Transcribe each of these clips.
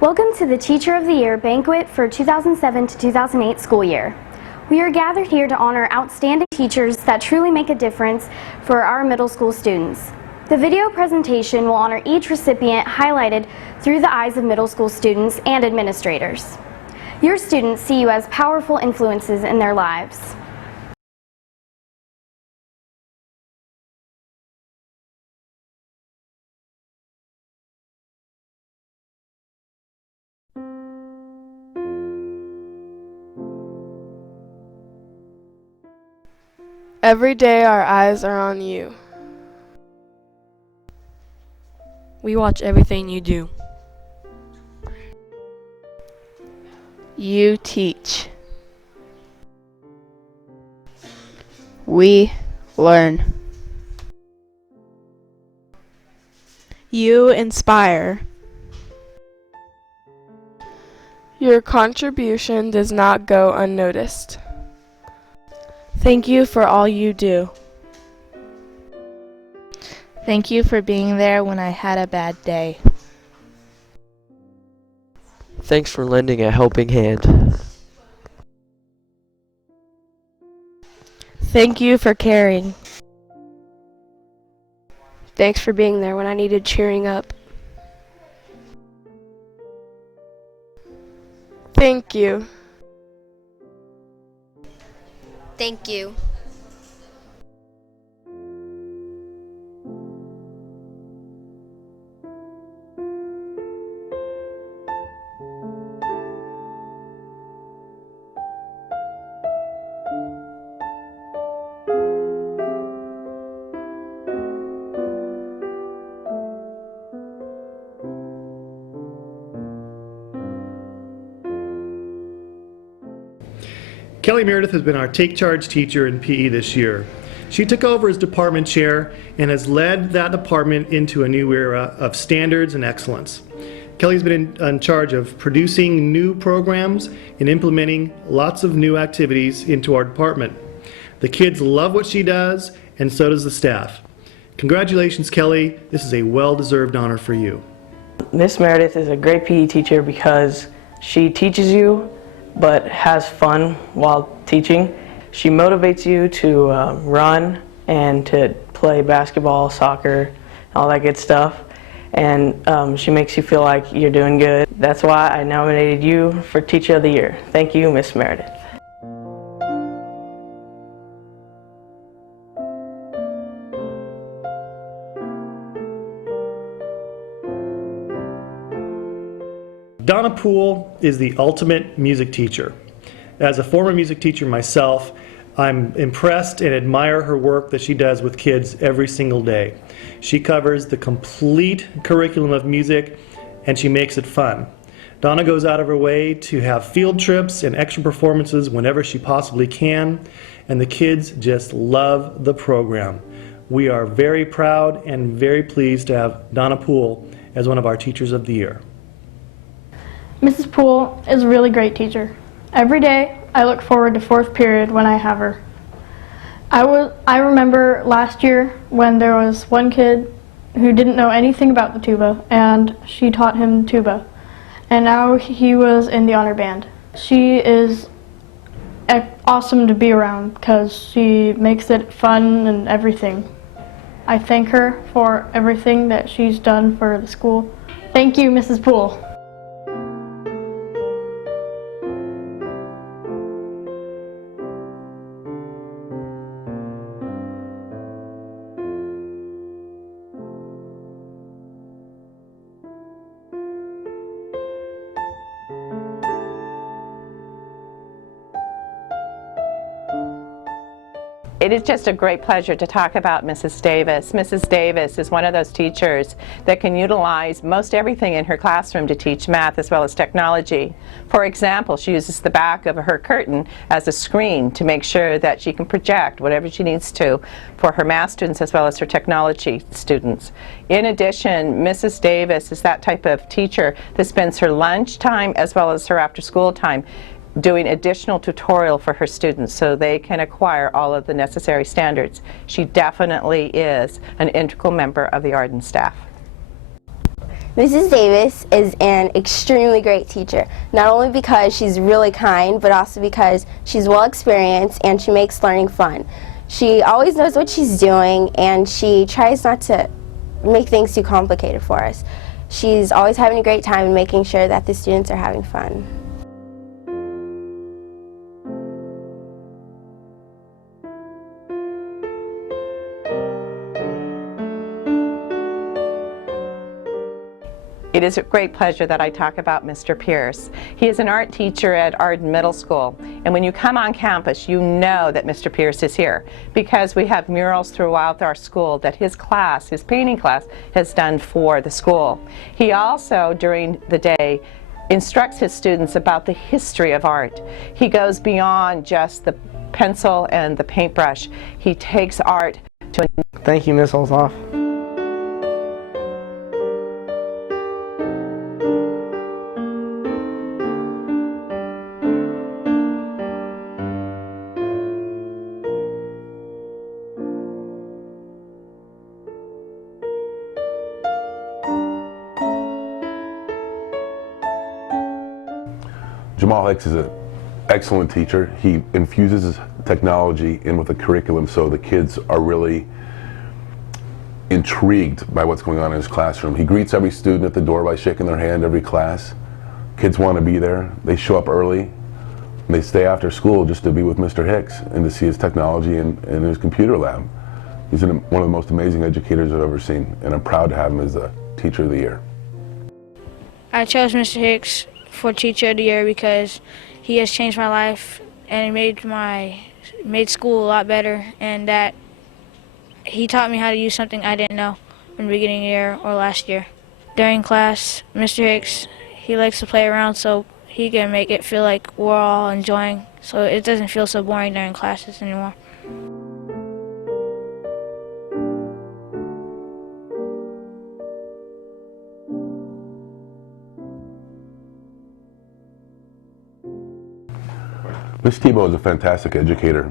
Welcome to the Teacher of the Year banquet for 2007 to 2008 school year. We are gathered here to honor outstanding teachers that truly make a difference for our middle school students. The video presentation will honor each recipient highlighted through the eyes of middle school students and administrators. Your students see you as powerful influences in their lives. Every day our eyes are on you. We watch everything you do. You teach. We learn. You inspire. Your contribution does not go unnoticed. Thank you for all you do. Thank you for being there when I had a bad day. Thanks for lending a helping hand. Thank you for caring. Thanks for being there when I needed cheering up. Thank you. Thank you. Kelly Meredith has been our Take Charge teacher in PE this year. She took over as department chair and has led that department into a new era of standards and excellence. Kelly's been in charge of producing new programs and implementing lots of new activities into our department. The kids love what she does, and so does the staff. Congratulations, Kelly. This is a well-deserved honor for you. Miss Meredith is a great PE teacher because she teaches you but has fun while teaching. She motivates you to run and to play basketball, soccer, all that good stuff. And she makes you feel like you're doing good. That's why I nominated you for Teacher of the Year. Thank you, Miss Meredith. Donna Poole is the ultimate music teacher. As a former music teacher myself, I'm impressed and admire her work that she does with kids every single day. She covers the complete curriculum of music and she makes it fun. Donna goes out of her way to have field trips and extra performances whenever she possibly can, and the kids just love the program. We are very proud and very pleased to have Donna Poole as one of our Teachers of the Year. Mrs. Poole is a really great teacher. Every day I look forward to fourth period when I have her. I remember last year when there was one kid who didn't know anything about the tuba and she taught him tuba, and now he was in the honor band. She is awesome to be around because she makes it fun and everything. I thank her for everything that she's done for the school. Thank you, Mrs. Poole. It is just a great pleasure to talk about Mrs. Davis. Mrs. Davis is one of those teachers that can utilize most everything in her classroom to teach math as well as technology. For example, she uses the back of her curtain as a screen to make sure that she can project whatever she needs to for her math students as well as her technology students. In addition, Mrs. Davis is that type of teacher that spends her lunch time as well as her after school time doing additional tutorial for her students so they can acquire all of the necessary standards. She definitely is an integral member of the Arden staff. Mrs. Davis is an extremely great teacher, not only because she's really kind, but also because she's well experienced and she makes learning fun. She always knows what she's doing, and she tries not to make things too complicated for us. She's always having a great time and making sure that the students are having fun. It is a great pleasure that I talk about Mr. Pierce. He is an art teacher at Arden Middle School, and when you come on campus, you know that Mr. Pierce is here because we have murals throughout our school that his class, his painting class, has done for the school. He also, during the day, instructs his students about the history of art. He goes beyond just the pencil and the paintbrush. He takes art to... Thank you, Ms. Olshoff. Jamal Hicks is an excellent teacher. He infuses technology in with the curriculum so the kids are really intrigued by what's going on in his classroom. He greets every student at the door by shaking their hand every class. Kids want to be there. They show up early. And they stay after school just to be with Mr. Hicks and to see his technology and his computer lab. He's one of the most amazing educators I've ever seen, and I'm proud to have him as the Teacher of the Year. I chose Mr. Hicks for Teacher of the Year because he has changed my life and made school a lot better, and that he taught me how to use something I didn't know in the beginning of the year or last year. During class, Mr. Hicks, he likes to play around so he can make it feel like we're all enjoying, so it doesn't feel so boring during classes anymore. Ms. Tebow is a fantastic educator.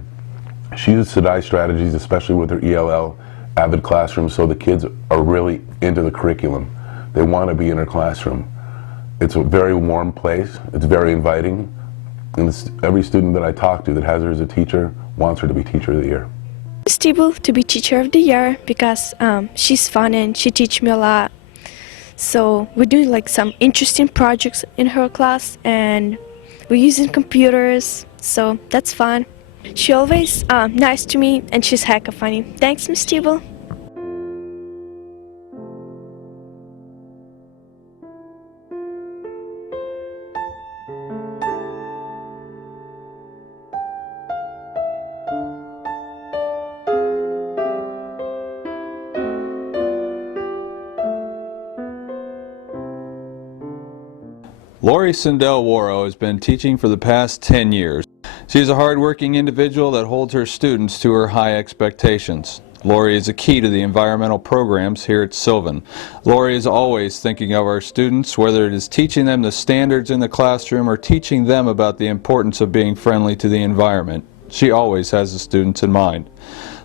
She uses Sedai strategies, especially with her ELL, Avid Classroom, so the kids are really into the curriculum. They want to be in her classroom. It's a very warm place. It's very inviting. And every student that I talk to that has her as a teacher wants her to be Teacher of the Year. Ms. Tebow to be Teacher of the Year because she's fun and she teaches me a lot. So we're doing like some interesting projects in her class, and we're using computers, so that's fun. She always nice to me, and she's hecka funny. Thanks, Ms. Tebow. Lori Sindel-Waro has been teaching for the past 10 years. She is a hardworking individual that holds her students to her high expectations. Lori is a key to the environmental programs here at Sylvan. Lori is always thinking of our students, whether it is teaching them the standards in the classroom or teaching them about the importance of being friendly to the environment. She always has the students in mind.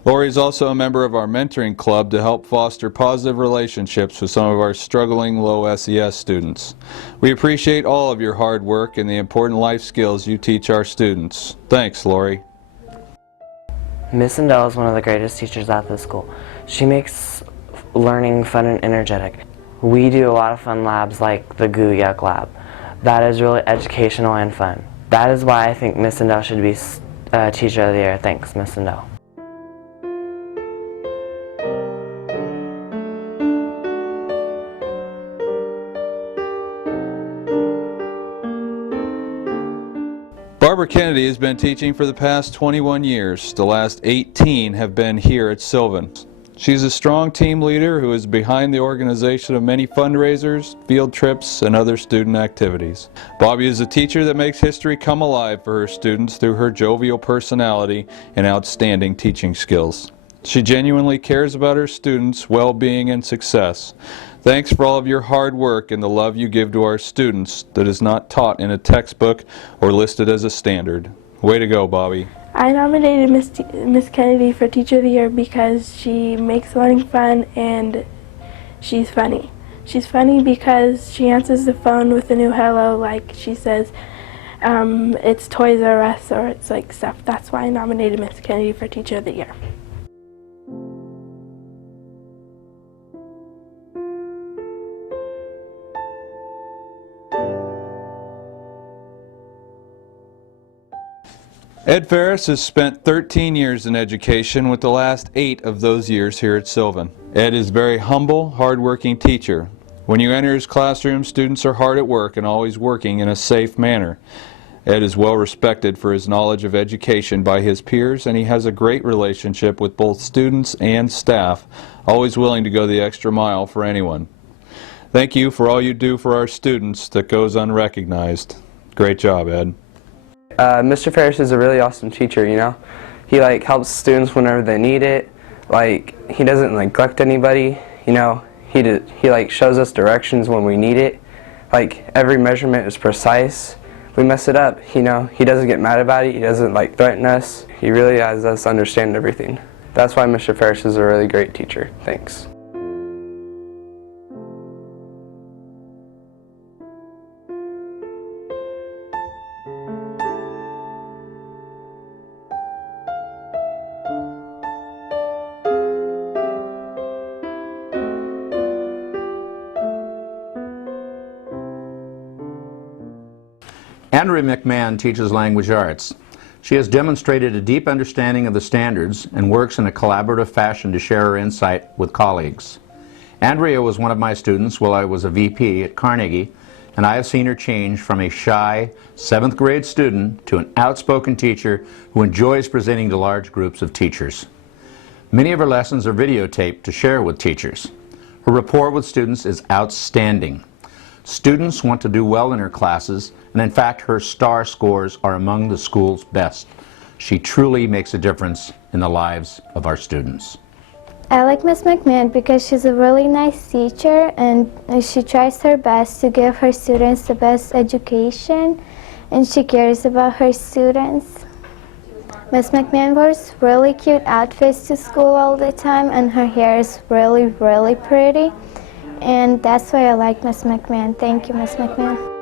Lori is also a member of our mentoring club to help foster positive relationships with some of our struggling low SES students. We appreciate all of your hard work and the important life skills you teach our students. Thanks, Lori. Miss Sindel is one of the greatest teachers at this school. She makes learning fun and energetic. We do a lot of fun labs like the Goo Yuck Lab. That is really educational and fun. That is why I think Miss Sindel should be Teacher of the Year. Thanks, Miss Sindel. Barbara Kennedy has been teaching for the past 21 years. The last 18 have been here at Sylvan. She's a strong team leader who is behind the organization of many fundraisers, field trips, and other student activities. Bobby is a teacher that makes history come alive for her students through her jovial personality and outstanding teaching skills. She genuinely cares about her students' well-being and success. Thanks for all of your hard work and the love you give to our students that is not taught in a textbook or listed as a standard. Way to go, Bobby. I nominated Miss Kennedy for Teacher of the Year because she makes learning fun and she's funny. She's funny because she answers the phone with a new hello, like she says it's Toys R Us or it's like stuff. That's why I nominated Miss Kennedy for Teacher of the Year. Ed Ferris has spent 13 years in education, with the last 8 of those years here at Sylvan. Ed is a very humble, hard-working teacher. When you enter his classroom, students are hard at work and always working in a safe manner. Ed is well respected for his knowledge of education by his peers, and he has a great relationship with both students and staff, always willing to go the extra mile for anyone. Thank you for all you do for our students that goes unrecognized. Great job, Ed. Mr. Ferris is a really awesome teacher, you know. He helps students whenever they need it. He doesn't neglect anybody, you know. He shows us directions when we need it. Every measurement is precise. We mess it up, you know. He doesn't get mad about it. He doesn't threaten us. He really has us understand everything. That's why Mr. Ferris is a really great teacher. Thanks. Andrea McMahon teaches language arts. She has demonstrated a deep understanding of the standards and works in a collaborative fashion to share her insight with colleagues. Andrea was one of my students while I was a VP at Carnegie, and I have seen her change from a shy 7th grade student to an outspoken teacher who enjoys presenting to large groups of teachers. Many of her lessons are videotaped to share with teachers. Her rapport with students is outstanding. Students want to do well in her classes, and in fact her star scores are among the school's best. She truly makes a difference in the lives of our students. I like Miss McMahon because she's a really nice teacher and she tries her best to give her students the best education, and she cares about her students. Miss McMahon wears really cute outfits to school all the time, and her hair is really, really pretty. And that's why I like Miss McMahon. Thank you, Miss McMahon.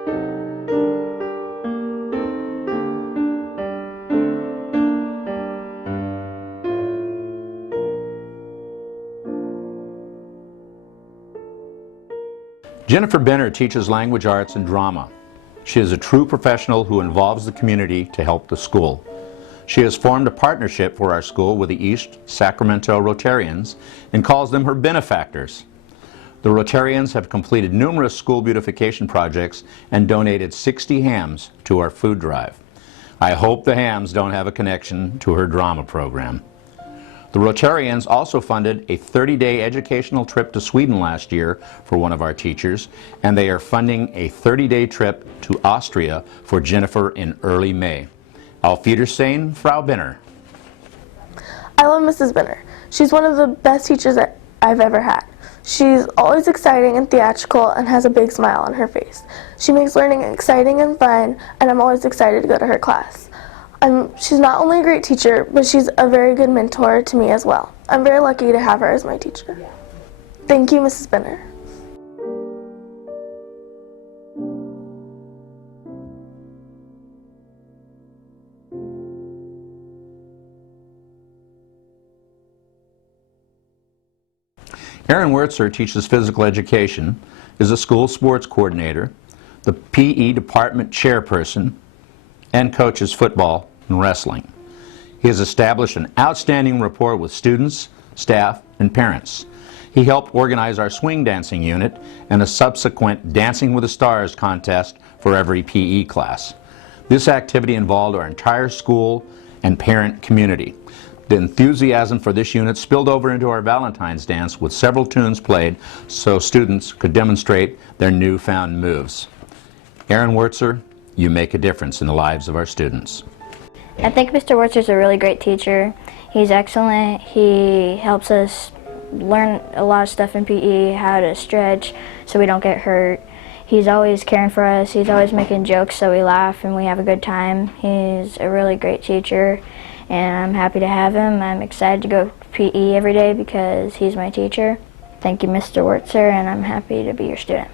Jennifer Benner teaches language arts and drama. She is a true professional who involves the community to help the school. She has formed a partnership for our school with the East Sacramento Rotarians and calls them her benefactors. The Rotarians have completed numerous school beautification projects and donated 60 hams to our food drive. I hope the hams don't have a connection to her drama program. The Rotarians also funded a 30-day educational trip to Sweden last year for one of our teachers, and they are funding a 30-day trip to Austria for Jennifer in early May. Auf Wiedersehen, Frau Benner. I love Mrs. Benner. She's one of the best teachers that I've ever had. She's always exciting and theatrical and has a big smile on her face. She makes learning exciting and fun, and I'm always excited to go to her class. She's not only a great teacher, but she's a very good mentor to me as well. I'm very lucky to have her as my teacher. Thank you, Mrs. Benner. Aaron Wertzer teaches physical education, is a school sports coordinator, the PE department chairperson, and coaches football and wrestling. He has established an outstanding rapport with students, staff, and parents. He helped organize our swing dancing unit and a subsequent Dancing with the Stars contest for every PE class. This activity involved our entire school and parent community. The enthusiasm for this unit spilled over into our Valentine's dance with several tunes played so students could demonstrate their newfound moves. Aaron Wertzer, you make a difference in the lives of our students. I think Mr. Wertzer is a really great teacher. He's excellent. He helps us learn a lot of stuff in PE, how to stretch so we don't get hurt. He's always caring for us. He's always making jokes so we laugh and we have a good time. He's a really great teacher, and I'm happy to have him. I'm excited to go to PE every day because he's my teacher. Thank you, Mr. Wurtzer, and I'm happy to be your student.